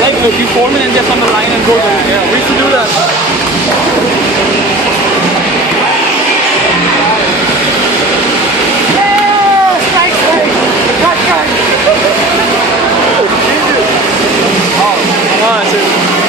Like, look, you form an NDF on the line and go there. Yeah, we used to do that.